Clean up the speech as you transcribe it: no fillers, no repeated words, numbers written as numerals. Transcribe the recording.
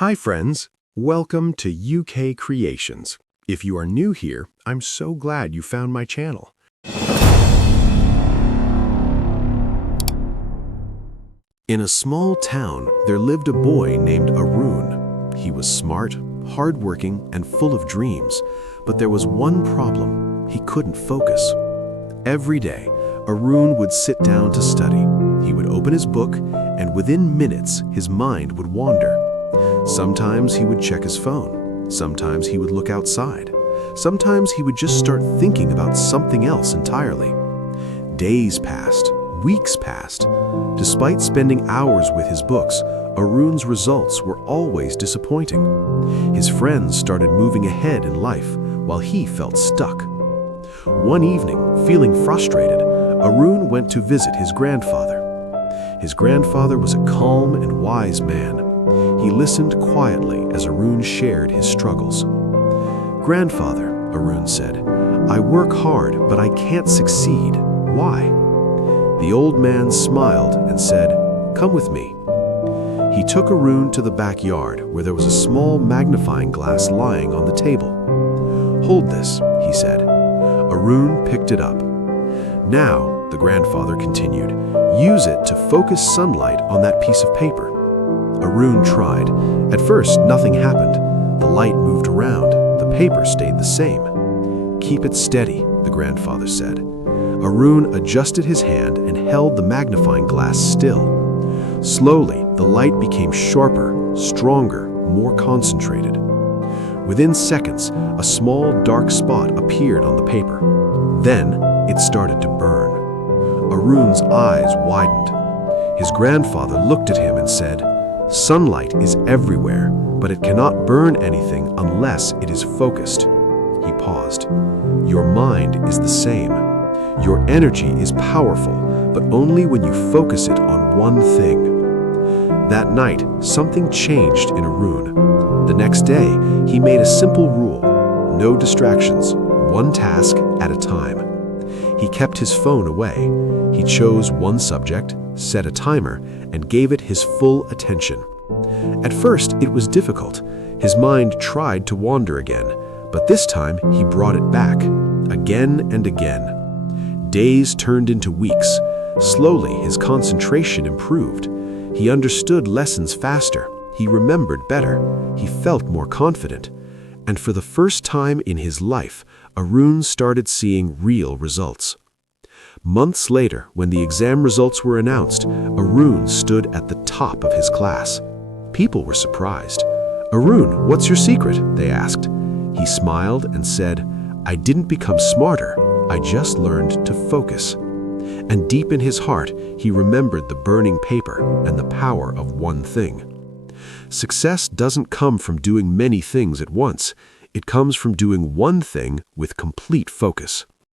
Hi friends, welcome to UK Creations. If you are new here, I'm so glad you found my channel. In a small town, there lived a boy named Arun. He was smart, hardworking, and full of dreams, but there was one problem: he couldn't focus. Every day, Arun would sit down to study. He would open his book, and within minutes, his mind would wander. Sometimes he would check his phone. Sometimes he would look outside. Sometimes he would just start thinking about something else entirely. Days passed, weeks passed. Despite spending hours with his books, Arun's results were always disappointing. His friends started moving ahead in life, while he felt stuck. One evening, feeling frustrated, Arun went to visit his grandfather. His grandfather was a calm and wise man. He listened quietly as Arun shared his struggles. "Grandfather," Arun said, "I work hard, but I can't succeed. Why?" The old man smiled and said, "Come with me." He took Arun to the backyard where there was a small magnifying glass lying on the table. "Hold this," he said. Arun picked it up. "Now," the grandfather continued, "use it to focus sunlight on that piece of paper." Arun tried. At first, nothing happened. The light moved around. The paper stayed the same. "Keep it steady," the grandfather said. Arun adjusted his hand and held the magnifying glass still. Slowly, the light became sharper, stronger, more concentrated. Within seconds, a small dark spot appeared on the paper. Then, it started to burn. Arun's eyes widened. His grandfather looked at him and said, "Sunlight is everywhere, but it cannot burn anything unless it is focused." He paused. "Your mind is the same. Your energy is powerful, but only when you focus it on one thing." That night, something changed in Arun. The next day, he made a simple rule: no distractions, one task at a time. He kept his phone away. He chose one subject, set a timer, and gave it his full attention. At first, it was difficult. His mind tried to wander again, but this time he brought it back, again and again. Days turned into weeks. Slowly, his concentration improved. He understood lessons faster. He remembered better. He felt more confident. And for the first time in his life, Arun started seeing real results. Months later, when the exam results were announced, Arun stood at the top of his class. People were surprised. "Arun, what's your secret?" they asked. He smiled and said, "I didn't become smarter, I just learned to focus." And deep in his heart, he remembered the burning paper and the power of one thing. Success doesn't come from doing many things at once. It comes from doing one thing with complete focus.